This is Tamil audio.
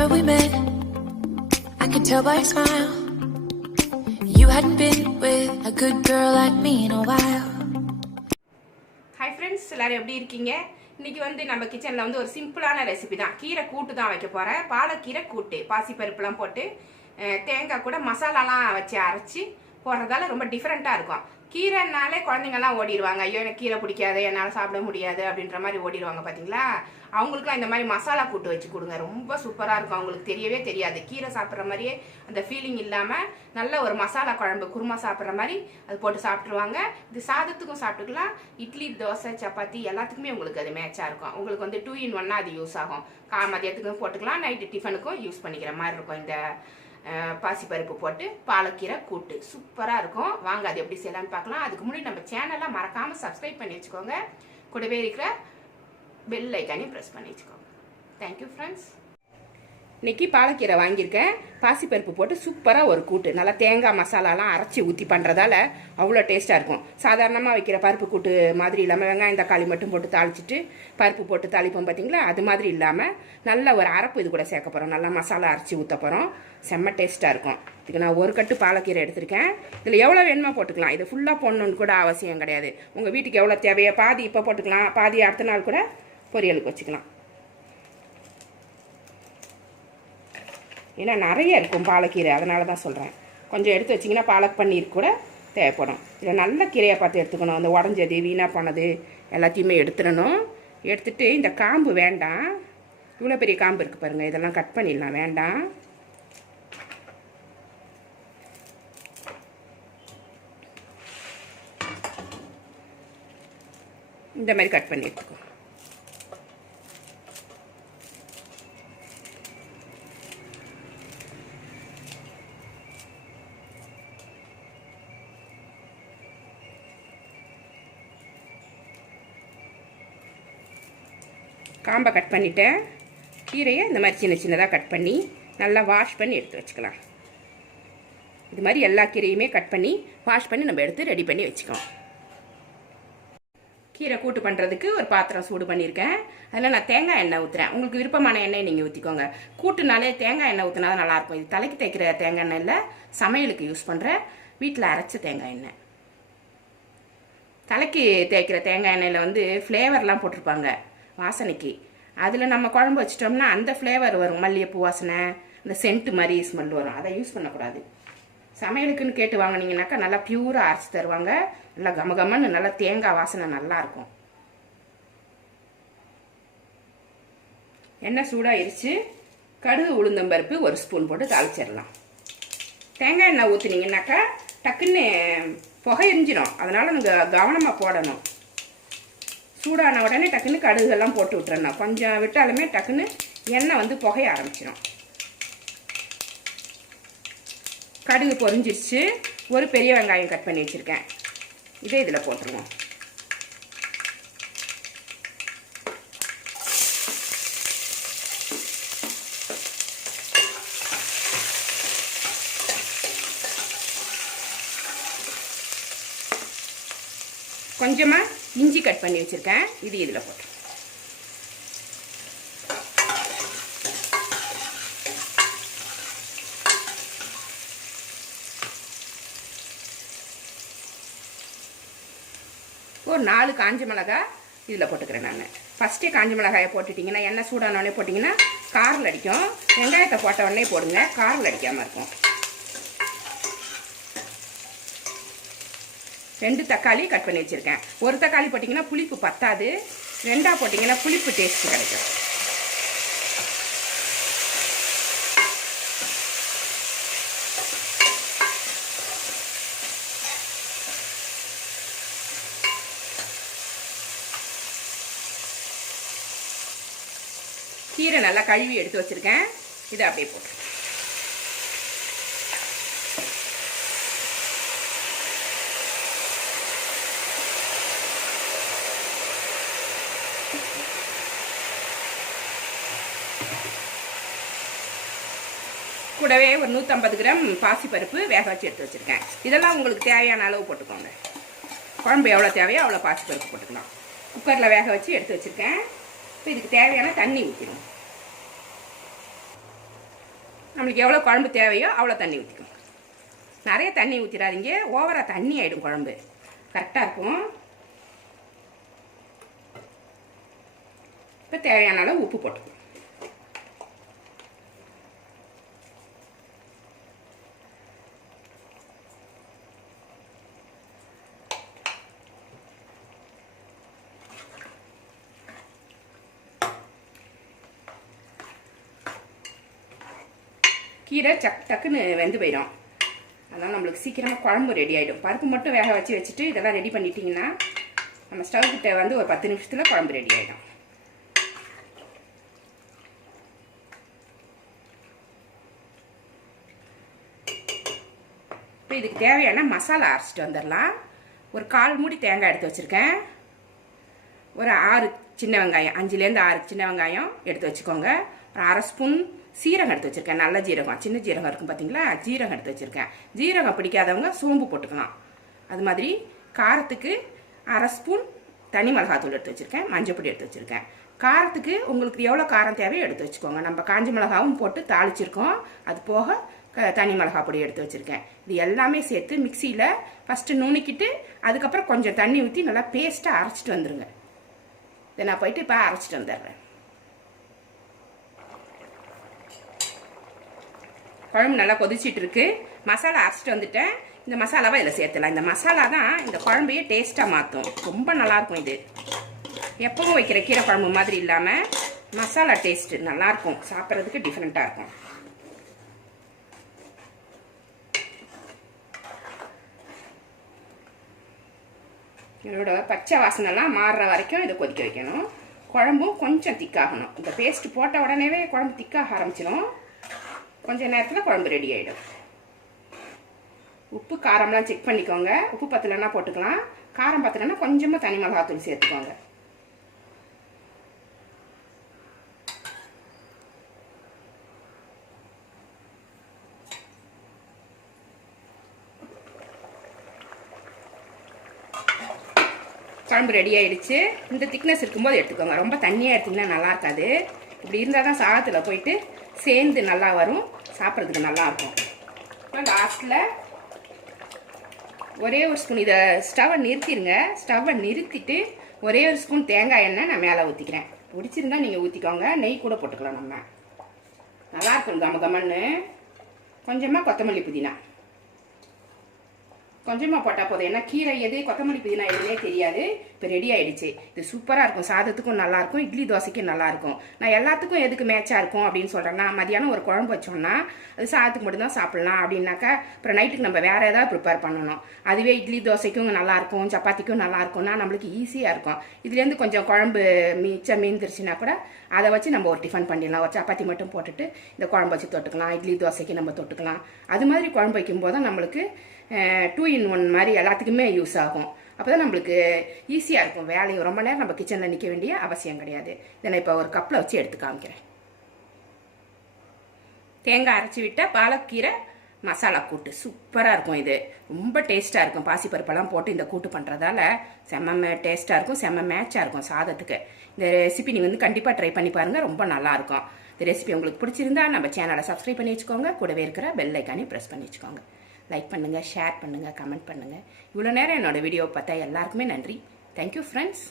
Remember we met? I could tell by your smile. You hadn't been with a good girl like me in a while. Hi friends எல்லாரும் எப்படி இருக்கீங்க இன்னைக்கு வந்து நம்ம கிச்சனில் வந்து ஒரு சிம்பிளான ரெசிபி தான் கீரை கூட்டு தான் வைக்க போகிறேன் பாலக்கீரை கூட்டு பாசிப்பருப்புலாம் போட்டு தேங்காய் கூட மசாலாலாம் வச்சு அரைச்சி போடுறதால ரொம்ப டிஃப்ரெண்ட்டாக இருக்கும் கீரைனாலே குழந்தைங்கள்லாம் ஓடிடுவாங்க. ஐயோ எனக்கு கீரை பிடிக்காது என்னால் சாப்பிட முடியாது அப்படின்ற மாதிரி ஓடிடுவாங்க பார்த்தீங்களா அவங்களுக்குலாம் இந்த மாதிரி மசாலா கூட்டு வச்சு கொடுங்க. ரொம்ப சூப்பராக இருக்கும். அவங்களுக்கு தெரியவே தெரியாது. கீரை சாப்பிட்ற மாதிரியே அந்த ஃபீலிங் இல்லாமல் நல்ல ஒரு மசாலா குழம்பு குருமா சாப்பிட்ற மாதிரி அது போட்டு சாப்பிட்ருவாங்க இது சாதத்துக்கும் சாப்பிட்டுக்கலாம். இட்லி தோசை சப்பாத்தி எல்லாத்துக்குமே உங்களுக்கு அது மேட்சாக இருக்கும். உங்களுக்கு வந்து டூ இன் ஒன்னாக அது யூஸ் ஆகும். கா மதியத்துக்கும் போட்டுக்கலாம். நைட்டு டிஃபனுக்கும் யூஸ் பண்ணிக்கிற மாதிரி இருக்கும் இந்த பாசிப்பருப்பு போட்டு பாலக்கீரை கூட்டு. சூப்பராக இருக்கும். வாங்க அது எப்படி செய்யலாம்னு பார்க்கலாம். அதுக்கு முன்னாடி நம்ம சேனலை மறக்காமல் சப்ஸ்கிரைப் பண்ணி வச்சுக்கோங்க. கூடவே இருக்கிற பெல் ஐக்கானையும் ப்ரெஸ் பண்ணி வச்சுக்கோங்க. தேங்க்யூ ஃப்ரெண்ட்ஸ் இன்னைக்கு பாலக்கீரை வாங்கியிருக்கேன். பாசிப்பருப்பு போட்டு சூப்பராக ஒரு கூட்டு. நல்லா தேங்காய் மசாலாலாம் அரைச்சி ஊற்றி பண்ணுறதால அவ்வளோ டேஸ்ட்டாக இருக்கும். சாதாரணமாக வைக்கிற பருப்பு கூட்டு மாதிரி இல்லாமல் வெங்காயம் தக்காளி மட்டும் போட்டு தாளிச்சிட்டு பருப்பு போட்டு தாளிப்போம் பார்த்தீங்களா அது மாதிரி இல்லாமல் நல்ல ஒரு அரைப்பு இது கூட சேர்க்க போகிறோம் நல்லா மசாலா அரைச்சி ஊற்ற போகிறோம் செம்ம டேஸ்ட்டாக இருக்கும். இதுக்கு நான் ஒரு கட்டு பாலக்கீரை எடுத்திருக்கேன். இதில் எவ்வளோ வேணுமோ போட்டுக்கலாம். இது ஃபுல்லாக போடணுன்னு கூட அவசியம் கிடையாது. உங்கள் வீட்டுக்கு எவ்வளோ தேவையோ பாதி இப்போ போட்டுக்கலாம். பாதி அடுத்த நாள் கூட பொரியலுக்கு வச்சுக்கலாம். ஏன்னா நிறைய இருக்கும் பாலக்கீரை அதனால தான் சொல்கிறேன் கொஞ்சம் எடுத்து வச்சிங்கன்னா பாலக் பன்னீர் கூட தேவைப்படும். இதில் நல்ல கீரையை பார்த்து எடுத்துக்கணும். அந்த உடஞ்சது வீணாக போனது எல்லாத்தையுமே எடுத்துடணும். எடுத்துகிட்டு இந்த காம்பு வேண்டாம். இவ்வளோ பெரிய காம்பு இருக்குது பாருங்கள் இதெல்லாம் கட் பண்ணிடலாம். வேண்டாம். இந்த மாதிரி கட் பண்ணி எடுத்துக்கோ. காம்பை கட் பண்ணிவிட்டேன் கீரையை இந்த மாதிரி சின்ன சின்னதாக கட் பண்ணி நல்லா வாஷ் பண்ணி எடுத்து வச்சுக்கலாம். இது மாதிரி எல்லா கீரையுமே கட் பண்ணி வாஷ் பண்ணி நம்ம எடுத்து ரெடி பண்ணி வச்சுக்கலாம். கீரை கூட்டு பண்ணுறதுக்கு ஒரு பாத்திரம் சூடு பண்ணியிருக்கேன். அதில் நான் தேங்காய் எண்ணெய் ஊற்றுறேன் உங்களுக்கு விருப்பமான எண்ணெய் நீங்கள் ஊற்றிக்கோங்க கூட்டுனாலே தேங்காய் எண்ணெய் ஊற்றினா தான் நல்லாயிருக்கும். இது தலைக்கு தேய்க்கிற தேங்காய் எண்ணெய் இல்லை சமையலுக்கு யூஸ் பண்ணுறேன் வீட்டில் அரைச்ச தேங்காய் எண்ணெய். தலைக்கு தேய்க்கிற தேங்காய் எண்ணெயில் வந்து ஃப்ளேவர்லாம் போட்டிருப்பாங்க. வாசனைக்கு. அதில் நம்ம குழம்பு வச்சிட்டோம்னா அந்த ஃப்ளேவர் வரும். மல்லிகைப்பூ வாசனை இந்த சென்ட் மாதிரி ஸ்மெல் வரும். அதை யூஸ் பண்ணக்கூடாது. சமையலுக்குன்னு கேட்டு வாங்குனீங்கன்னாக்கா நல்லா பியூராக அரைச்சி தருவாங்க. நல்லா கமகமன்னு நல்லா தேங்காய் வாசனை நல்லாயிருக்கும் எண்ணெய் எண்ணெய் சூடாயிருச்சு. கடுகு உளுந்தம்பருப்பு ஒரு ஸ்பூன் போட்டு தாளிச்சிடலாம். தேங்காய் எண்ணெய் ஊற்றுனீங்கன்னாக்கா டக்குன்னு புகை எரிஞ்சிடும் அதனால் நீங்கள் கவனமாக போடணும். சூடான உடனே டக்குன்னு கடுகுலாம் போட்டு விட்டுறணும். கொஞ்சம் விட்டாலுமே டக்குன்னு எண்ணெய் வந்து புகைய ஆரம்பிச்சிடும் கடுகு பொரிஞ்சிருச்சு. ஒரு பெரிய வெங்காயம் கட் பண்ணி வச்சுருக்கேன். இதே இதில் போட்டுருவோம். கொஞ்சமாக இஞ்சி கட் பண்ணி வச்சுருக்கேன். இது இதில் போட்டு. ஒரு நாலு காஞ்ச மிளகாய் இதில் போட்டுக்கிறேன் நான். ஃபஸ்ட்டே காஞ்ச மிளகாயை போட்டுட்டிங்கன்னா எண்ணெய் சூடானோடனே போட்டிங்கன்னா காரில் அடிக்கும். வெங்காயத்தை போட்ட உடனே போடுங்க. காரில் அடிக்காமல் இருக்கும். ரெண்டு தக்காளி கட் பண்ணி வச்சுருக்கேன். ஒரு தக்காளி போட்டிங்கன்னா புளிப்பு பத்தாது. ரெண்டாக போட்டிங்கன்னா புளிப்பு டேஸ்ட் கிடைக்கும். கீரை நல்லா கழுவி எடுத்து வச்சுருக்கேன். இதை அப்படியே போட்டுருக்கேன் கூடவே ஒரு நூற்றம்பது கிராம் பாசிப்பருப்பு வேக வச்சு எடுத்து வச்சுருக்கேன். இதெல்லாம் உங்களுக்கு தேவையான அளவு போட்டுக்கோங்க. குழம்பு எவ்வளோ தேவையோ அவ்வளோ பாசிப்பருப்பு போட்டுக்கலாம். குக்கரில் வேக வச்சு எடுத்து வச்சுருக்கேன். இப்போ இதுக்கு தேவையான தண்ணி ஊற்றிடும் நம்மளுக்கு எவ்வளோ குழம்பு தேவையோ அவ்வளோ தண்ணி ஊற்றிக்கணும் நிறைய தண்ணி ஊற்றிடாதீங்க ஓவராக தண்ணி ஆகிடும் குழம்பு. கரெக்டாக இருக்கும். இப்போ தேவையான அளவு உப்பு போட்டுக்கணும். கீரை சக் டக்குன்னு வெந்து போயிடும். அதனால் நம்மளுக்கு சீக்கிரமாக குழம்பு ரெடி ஆகிடும் பருப்பு மட்டும் வேக வச்சு வச்சுட்டு இதெல்லாம் ரெடி பண்ணிட்டீங்கன்னா நம்ம ஸ்டவ் கிட்ட வந்து ஒரு பத்து நிமிஷத்தில் குழம்பு ரெடி ஆகிடும் இப்போ இதுக்கு தேவையான மசாலா அரைச்சிட்டு வந்துடலாம். ஒரு கால் மூடி தேங்காய் எடுத்து வச்சுருக்கேன். ஒரு ஆறு சின்ன வெங்காயம் அஞ்சுலேருந்து ஆறு சின்ன வெங்காயம் எடுத்து வச்சுக்கோங்க. அரை ஸ்பூன் சீரகம் எடுத்து வச்சுருக்கேன். நல்ல ஜீரகம் சின்ன ஜீரகம் இருக்கும் பார்த்தீங்களா ஜீரகம் எடுத்து வச்சுருக்கேன். ஜீரகம் பிடிக்காதவங்க சோம்பு போட்டுக்கலாம். அது மாதிரி காரத்துக்கு அரை ஸ்பூன் தனி மிளகாத்தூள் எடுத்து வச்சுருக்கேன். மஞ்சள் பொடி எடுத்து வச்சுருக்கேன். காரத்துக்கு உங்களுக்கு எவ்வளோ காரம் தேவையோ எடுத்து வச்சுக்கோங்க. நம்ம காஞ்ச மிளகாவும் போட்டு தாளிச்சிருக்கோம். அது போக க தனி மிளகா பொடி எடுத்து வச்சுருக்கேன். இது எல்லாமே சேர்த்து மிக்சியில் ஃபஸ்ட்டு நுணுக்கிட்டு அதுக்கப்புறம் கொஞ்சம் தண்ணி ஊற்றி நல்லா பேஸ்ட்டாக அரைச்சிட்டு வந்துடுங்க இதை நான் போயிட்டு இப்போ அரைச்சிட்டு வந்துடுறேன். குழம்பு நல்லா கொதிச்சிட்டு இருக்கு மசாலா அரைச்சிட்டு வந்துட்டேன். இந்த மசாலாவை இதில் சேர்த்துலாம். இந்த மசாலா தான் இந்த குழம்பையே டேஸ்ட்டாக மாற்றும். ரொம்ப நல்லாயிருக்கும் இது. எப்பவும் வைக்கிற கீரை குழம்பு மாதிரி இல்லாமல் மசாலா டேஸ்ட்டு நல்லாயிருக்கும். சாப்பிட்றதுக்கு டிஃப்ரெண்ட்டாக இருக்கும். இதோட பச்சை வாசனைலாம் மாறுற வரைக்கும் இதை கொதிக்க வைக்கணும். குழம்பும் கொஞ்சம் திக்காகணும் இந்த பேஸ்ட் போட்ட உடனேவே குழம்பு திக்காக ஆரம்பிச்சிடும் கொஞ்ச நேரத்தில் குழம்பு ரெடி ஆகிடும் உப்பு காரம்லாம் செக் பண்ணிக்கோங்க. உப்பு பத்தலைன்னா போட்டுக்கலாம். காரம் பத்தலைன்னா கொஞ்சமாக தனி மிளகாத்தூள் சேர்த்துக்கோங்க. குழம்பு ரெடி ஆயிடுச்சு. இந்த திக்னஸ் இருக்கும்போது எடுத்துக்கோங்க. ரொம்ப தண்ணியாக எடுத்திங்கன்னா நல்லா இருக்காது. இப்படி இருந்தால் தான் சாதத்தில் போயிட்டு சேர்ந்து நல்லா வரும். சாப்பிட்றதுக்கு நல்லா இருக்கும். இப்போ லாஸ்ட்டில் ஒரே ஒரு ஸ்பூன் இதை ஸ்டவ்வை நிறுத்திடுங்க ஸ்டவ்வை நிறுத்திட்டு ஒரே ஒரு ஸ்பூன் தேங்காய் எண்ணெய் நான் மேலே ஊற்றிக்கிறேன் பிடிச்சிருந்தா நீங்கள் ஊற்றிக்கோங்க நெய் கூட போட்டுக்கலாம் நம்ம. நல்லாயிருக்கும் கம கமன்னு கொஞ்சமாக கொத்தமல்லி புதினா. கொஞ்சமாக போட்டால் போதும். ஏன்னா கீரை எது கொத்தமல்லி புதினா எதுவுமே தெரியாது. இப்போ ரெடி ஆகிடுச்சு இது சூப்பராக இருக்கும். சாதத்துக்கும் நல்லாயிருக்கும் இட்லி தோசைக்கும் நல்லாயிருக்கும் நான் எல்லாத்துக்கும் எதுக்கு மேட்சாக இருக்கும் அப்படின்னு சொல்கிறேன்னா மதியானம் ஒரு குழம்பு வச்சோம்னா அது சாதத்துக்கு மட்டும்தான் சாப்பிட்லாம் அப்படின்னாக்கா அப்புறம் நைட்டுக்கு நம்ம வேறு ஏதாவது ப்ரிப்பேர் பண்ணணும். அதுவே இட்லி தோசைக்கும் நல்லாயிருக்கும் சப்பாத்திக்கும் நல்லாயிருக்கும்னா நம்மளுக்கு ஈஸியாக இருக்கும். இதுலேருந்து கொஞ்சம் குழம்பு மிச்சம் மீந்துருச்சுன்னா கூட அதை வச்சு நம்ம ஒரு டிஃபன் பண்ணிடலாம். ஒரு சப்பாத்தி மட்டும் போட்டுட்டு இந்த குழம்பு வச்சு தொட்டுக்கலாம். இட்லி தோசைக்கு நம்ம தொட்டுக்கலாம். அது மாதிரி குழம்பு வைக்கும்போது தான் நம்மளுக்கு டூ இன் ஒன் மாதிரி எல்லாத்துக்குமே யூஸ் ஆகும். அப்போ தான் நம்மளுக்கு ஈஸியாக இருக்கும். வேலையும் ரொம்ப நேரம் நம்ம கிச்சனில் நிற்க வேண்டிய அவசியம் கிடையாது. இதை நான் இப்போ ஒரு கப்பில் வச்சு எடுத்து காமிக்கிறேன். தேங்காய் அரைச்சி விட்டால் பாலக்கீரை மசாலா கூட்டு. சூப்பராக இருக்கும் இது. ரொம்ப டேஸ்ட்டாக இருக்கும். பாசிப்பருப்பெல்லாம் போட்டு இந்த கூட்டு பண்ணுறதால செம்ம டேஸ்ட்டாக இருக்கும். செம்ம மேட்சாக இருக்கும் சாதத்துக்கு. இந்த ரெசிபி நீங்கள் வந்து கண்டிப்பாக ட்ரை பண்ணி பாருங்கள் ரொம்ப நல்லாயிருக்கும் இந்த ரெசிபி உங்களுக்கு பிடிச்சிருந்தா நம்ம சேனலை சப்ஸ்கிரைப் பண்ணி வச்சுக்கோங்க. கூடவே இருக்கிற பெல் ஐக்கானே ப்ரெஸ் பண்ணி வச்சுக்கோங்க. லைக் பண்ணுங்கள் ஷேர் பண்ணுங்கள் கமெண்ட் பண்ணுங்கள் இவ்வளோ நேரம் என்னோடய வீடியோ பார்த்தா எல்லாருக்குமே நன்றி. Thank you friends